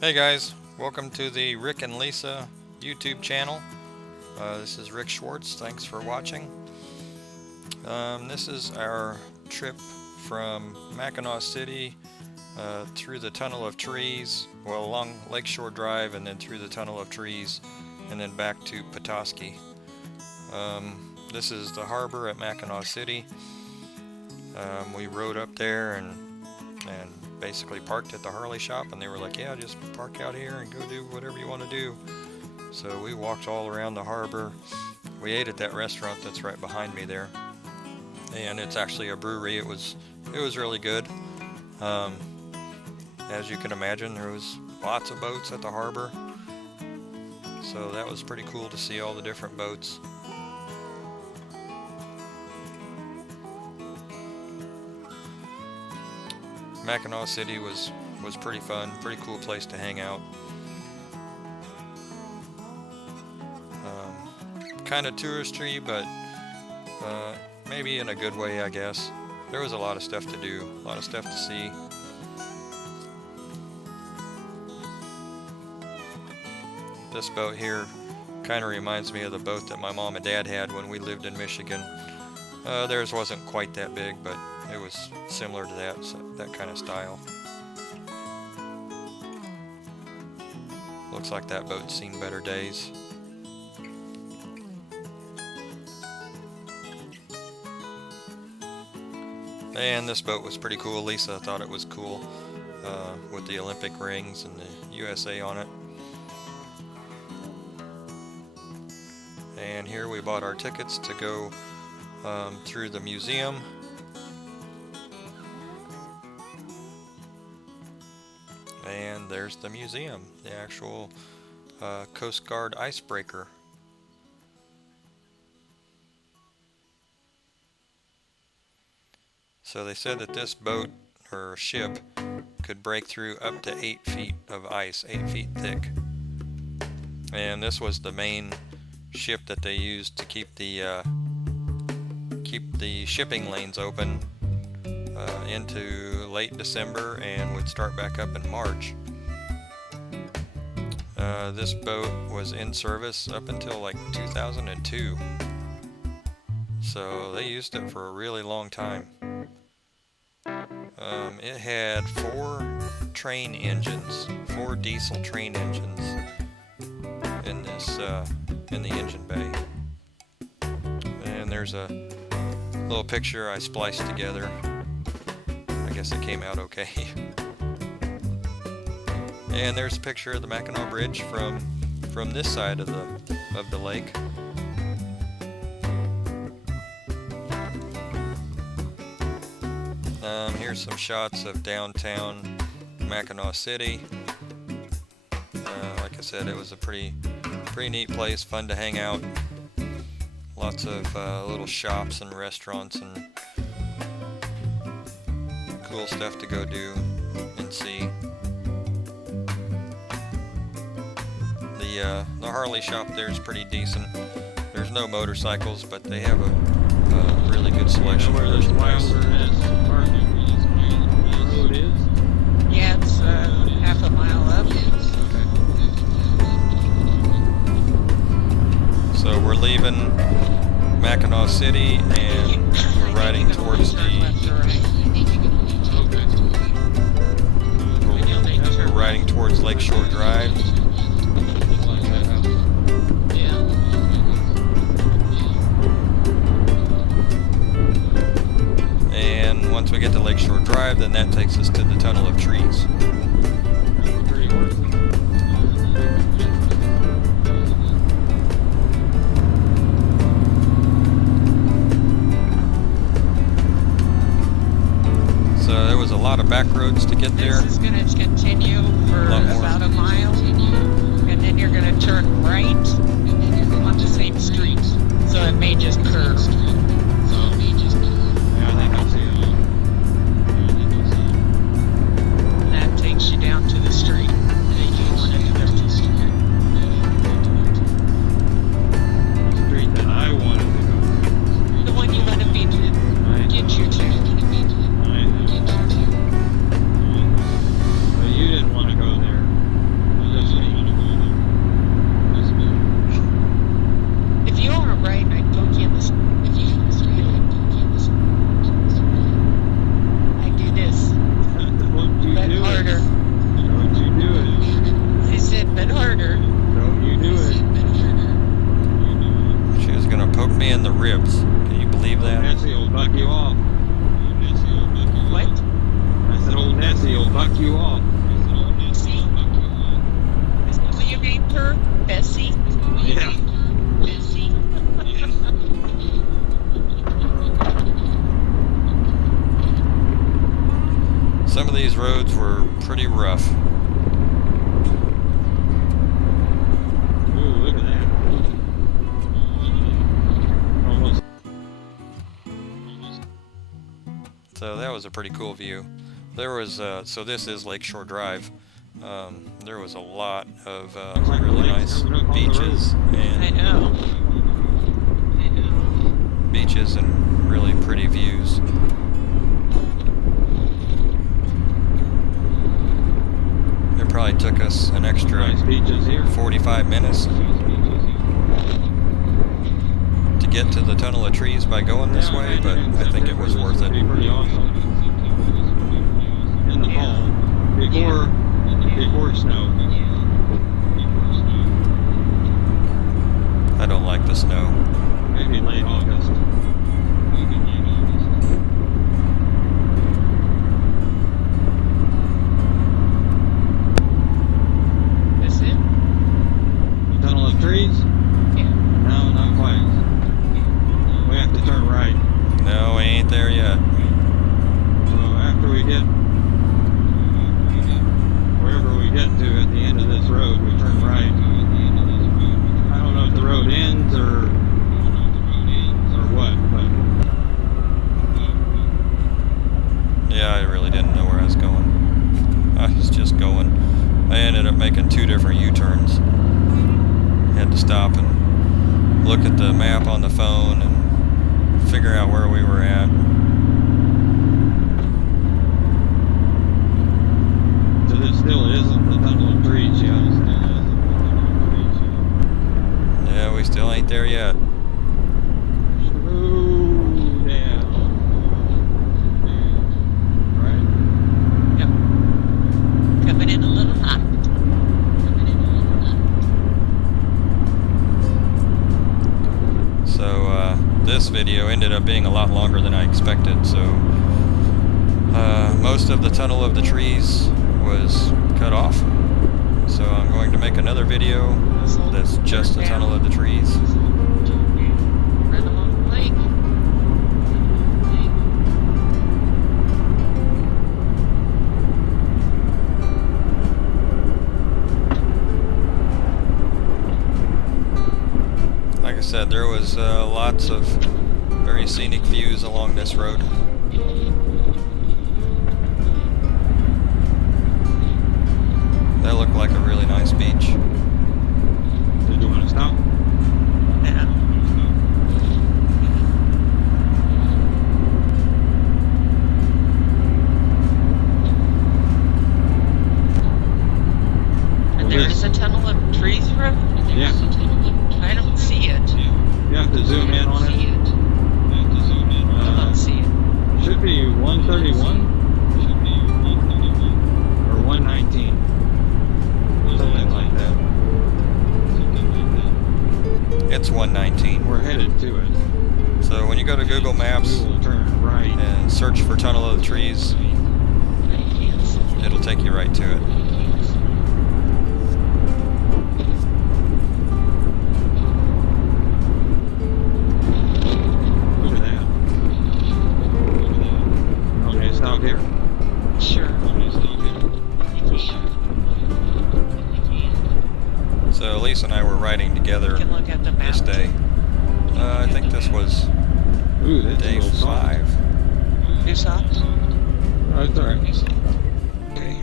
Hey guys, welcome to the Rick and Lisa YouTube channel. This is Rick Schwartz. Thanks for watching. This is our trip from Mackinaw City through the Tunnel of Trees, well, along Lakeshore Drive and then through the Tunnel of Trees and then back to Petoskey. This is the harbor at Mackinaw City. We rode up there and basically parked at the Harley shop, and they were like, yeah, just park out here and go do whatever you want to do. So we walked all around the harbor. We ate at that restaurant that's right behind me there, and it's actually a brewery. It was really good. As you can imagine, there was lots of boats at the harbor, so that was pretty cool to see all the different boats. Mackinaw City was pretty fun, pretty cool place to hang out. Kind of touristy, but maybe in a good way, I guess. There was a lot of stuff to do, a lot of stuff to see. This boat here kind of reminds me of the boat that my mom and dad had when we lived in Michigan. Theirs wasn't quite that big, but it was similar to that, so that kind of style. Looks like that boat's seen better days. And this boat was pretty cool. Lisa thought it was cool with the Olympic rings and the USA on it. And here we bought our tickets to go through the museum. And there's the museum, the actual Coast Guard icebreaker. So they said that this boat or ship could break through up to 8 feet of ice, 8 feet thick. And this was the main ship that they used to keep the shipping lanes open into late December and would start back up in March. This boat was in service up until like 2002, so they used it for a really long time. It had 4 train engines, 4 diesel train engines in this in the engine bay. And there's a little picture I spliced together. I guess it came out okay. And there's a picture of the Macinaw Bridge from this side of the lake. Here's some shots of downtown Mackinaw City. Like I said, it was a pretty neat place, fun to hang out. Lots of little shops and restaurants and cool stuff to go do and see. The Harley shop there is pretty decent. There's no motorcycles, but they have a really good selection for this place. Yeah, it's half a mile up. So we're leaving Mackinaw City and we're riding towards Lakeshore Drive. And once we get to Lakeshore Drive, then that takes us to the Tunnel of Trees. So there was a lot of back roads to get there. This is going to continue for about a mile, and then you're going to turn right on the same street. So it may just curve. And that takes you down to the street. Street that I wanted to go. The one you wanted me to get you to. But you didn't want to go there. ribs. Can you believe that? Nessie will buck you off. What? I said old Nessie will buck you off. Bessie? Is that what you named her? Bessie? Yeah. Bessie? Some of these roads were pretty rough. Ooh, look at that. Almost. So that was a pretty cool view. There was, so this is Lakeshore Drive. There was a lot of Like the really lights nice coming up on the beaches I and know. beaches and really pretty views. It probably took us an extra Nice beaches here. 45 minutes to get to the tunnel of trees by going this Yeah, way, but I think it was worth it. Pretty awesome. In the fall, before snow. I don't like the snow. Maybe late August. Is it? The tunnel of trees? Yeah. No, not quite. We have to turn right. No, we ain't there yet. So after we get wherever we get to at the end of this road, we turn right. I don't know if the road ends or what, but Yeah, I really didn't know where I was going. I was just going. I ended up making 2 different U-turns. Had to stop and look at the map on the phone and figure out where we were at. so this still isn't the tunnel of trees yet. Yeah, we still ain't there yet. Slow down. Right? Yep. Coming in a little hot. So this video ended up being a lot longer than I expected, so most of the tunnel of the trees was cut off. So I'm going to make another video that's just the tunnel of the trees. Right along the lake. Like I said, there was lots of very scenic views along this road. That looked like a really nice beach. Did you want to stop? Yeah. And there is a tunnel of trees road? Yeah. I don't see it. You have to zoom in on See it. it. I don't see it. Should be 131 or 119. Something like that. It's 119. We're headed to it. So when you go to Google Maps We will turn right. and search for Tunnel of the Trees, I can't see it. it'll take you right to it. Look at that. Okay, stop here. Sure. So Lisa and I were riding together You can look at the map. this day. I think this was Ooh, that's a day little soft. 5. New socks? Oh, that's alright. Okay.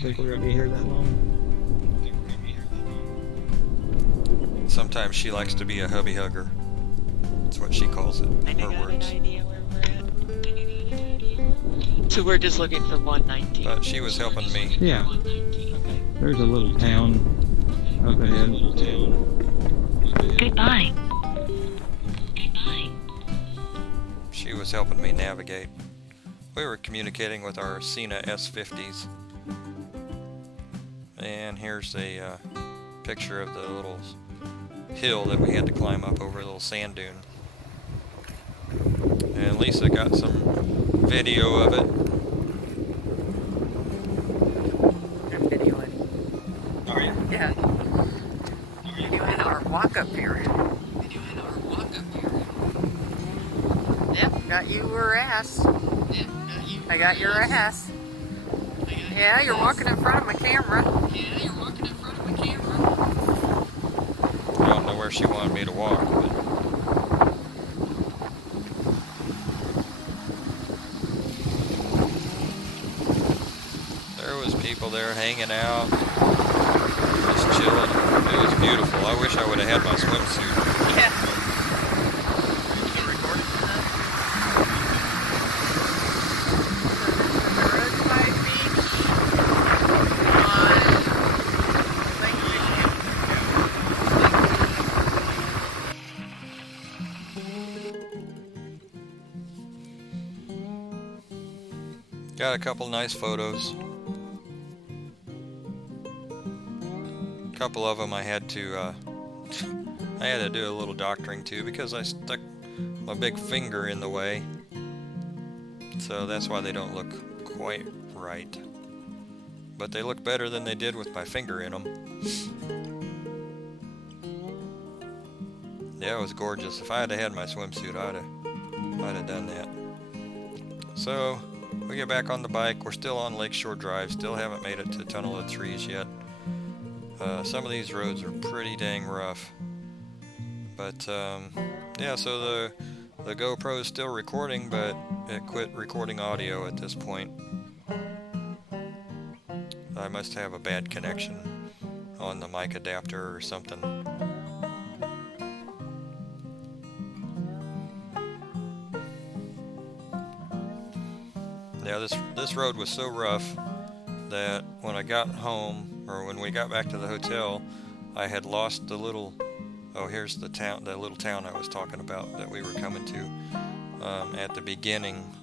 Think we're gonna be here that long? Sometimes she likes to be a hubby hugger. That's what she calls it. And you Her got words. an idea where we're at? So we're just looking for 119. But she was helping me. Yeah. Okay. There's a little town up ahead. Goodbye. She was helping me navigate. We were communicating with our Macinaw S50s. And here's a picture of the little hill that we had to climb up over a little sand dune. And Lisa got some video of it. I'm videoing. Are you? Yeah. Videoing our walk-up period. Yep, got your ass. I got your ass. Yeah, you're walking in front of my camera. I don't know where she wanted me to walk, but there was people there hanging out, just chilling. It was beautiful. I wish I would have had my swimsuit. Yeah. You recorded that? The roadside beach on Got a couple nice photos. A couple of them I had to do a little doctoring to because I stuck my big finger in the way. So that's why they don't look quite right. But they look better than they did with my finger in them. Yeah, it was gorgeous. If I had had my swimsuit, I'd have done that. So we get back on the bike. We're still on Lakeshore Drive. Still haven't made it to Tunnel of Trees yet. Some of these roads are pretty dang rough. But yeah, so the GoPro is still recording, but it quit recording audio at this point. I must have a bad connection on the mic adapter or something. Yeah, this road was so rough that when I got home, or when we got back to the hotel, I had lost the little, oh, here's the town, the little town I was talking about that we were coming to at the beginning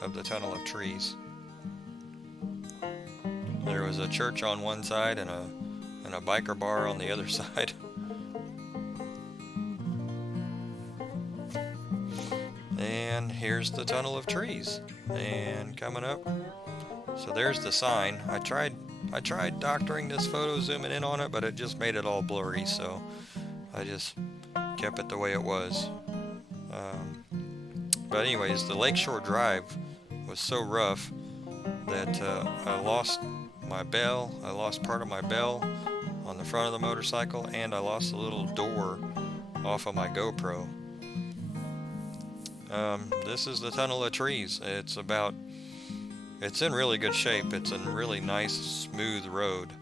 of the Tunnel of Trees. There was a church on one side and a biker bar on the other side. And here's the Tunnel of Trees. And coming up, so there's the sign. I tried doctoring this photo, zooming in on it, but it just made it all blurry, so I just kept it the way it was. But anyways, the Lakeshore Drive was so rough that I lost my bell. I lost part of my bell on the front of the motorcycle, and I lost a little door off of my GoPro. This is the Tunnel of Trees. It's in really good shape. It's a really nice, smooth road.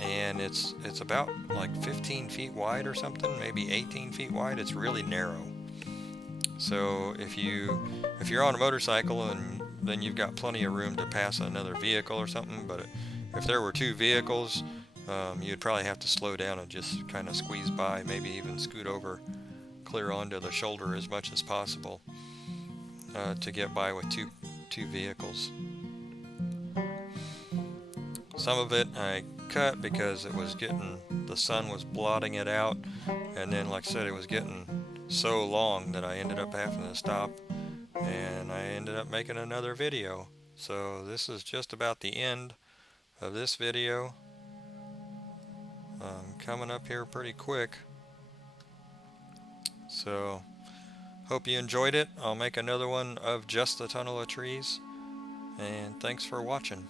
And it's about like 15 feet wide or something, maybe 18 feet wide. It's really narrow. So if you're on a motorcycle, and then you've got plenty of room to pass another vehicle or something, but if there were two vehicles, you'd probably have to slow down and just kind of squeeze by, maybe even scoot over clear onto the shoulder as much as possible to get by with two vehicles. Some of it I cut because the sun was blotting it out, and then like I said, it was getting so long that I ended up having to stop, and I ended up making another video. So this is just about the end of this video. Coming up here pretty quick. So hope you enjoyed it. I'll make another one of just the Tunnel of Trees, and thanks for watching.